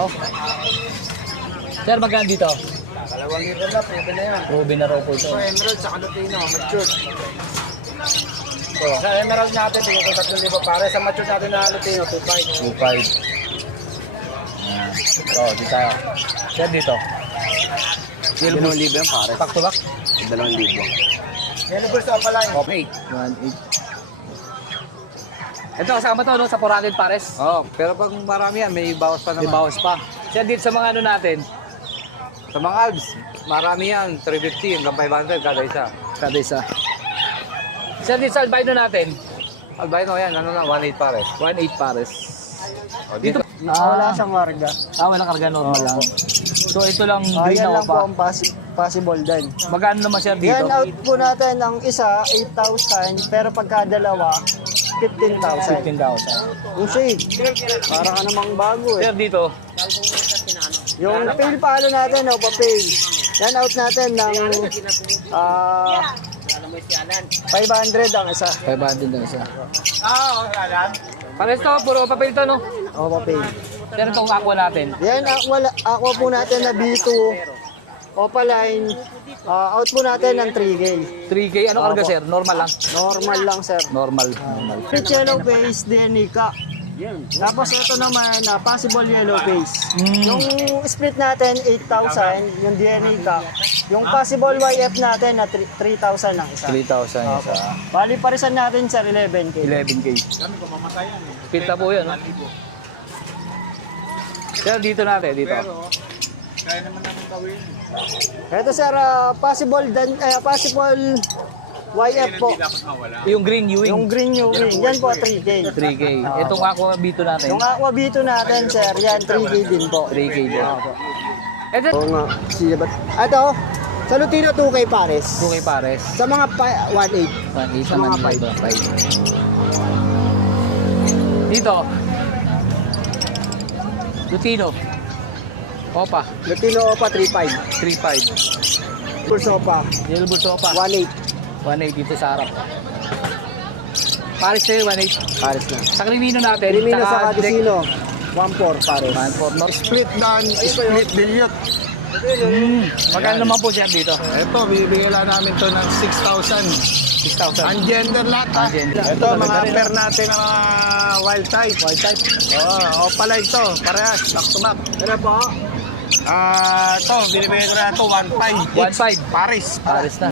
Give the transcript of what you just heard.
oh. Sir, magkano dito? 2,000 na, pwede na yan. Ruby na raw po ito. So, emerald sa Lutino, mature. So, sa emerald natin, tingin ko 3,000 pare. Sa mature natin na Lutino, 2,500. 2.5. Ayan. So, dito tayo. Sir, dito. 2,000 yan pare. Back to back? 2,000. Yellow Bulls Opaline. Okay. 1.8. Ito, kasama to, no? Sa 400 pares. Oh, pero pag marami yan, may bawas pa May naman. bawas pa. Sir, dito sa mga ano natin, Sa mga albs, marami yan. 350 hanggang 500 kada isa. kada isa. Sir, dito sa albino natin, Albino yan, ano na, 1,800 pare. 1.8 pares. O, dito. Wala siyang warga. Walang karga, normal lang. So, ito lang green Yan na lang po pa. ang possible din. Magkano naman, sir, dito? Yan out po natin ang isa, 8,000. Pero pagka dalawa, 15,000. 15,000. Yung shade, para ka namang bago eh. Sir, dito, Yung pale palo natin, o pa-pale. Yan out natin ng 500 ang isa. 500 lang isa. Pares to, puro papel to, no? O pa-pale. Sir, itong aqua natin. Yan, aqua po natin na B2. Opaline, out po natin ng 3K. 3K, ano karga, sir? Normal lang. Normal lang, sir. Normal. Fit yellow face, DNA ka. Tapos ito naman, possible yellow face. Yung split natin, 8,000, yung DNA ka. Yung possible YF natin na 3,000 ang isa. 3,000 isa. Bali parisan natin sa 11K. 11K. Kita po yun, no? Sir, dito natin, dito. Ito sir, possible YF po. Yung green Ewing. Yung green new wing, yan po 3K. 3K. Itong aqua bito natin. Yung aqua B2 natin sir, yan 3K din po. 3K din. Ito, Oo nga, siya ba? Ito, sa Lutino 2K pares. 2K pares. Sa mga 1.8. 1.8 Sa mga naman dito. 5. Dito. Lutino. Opa. Lutino Opa 3.5. 3.5. Pulse Opa Yellow Bulls Opa. 1.8. 1.8 dito sa harap. Pares sa'yo, 1.8. Pares na. Sa Crimino natin. Elimino sa Deck, Cadesino, 1.4 pares. 1.4. No? Split dan, split dilute. Magkano naman po siya dito? Ito, bibigyan lang namin to ng 6,000. 6,000. Ang gender lahat ha. Ang gender. Ito, mga pair natin na mga wild type. Wild type. Oo, Opaline to. Parehas, back to back. Ano po? Ito, binibigyan ko na ito, 1,500. 1.5. Paris. Pares na.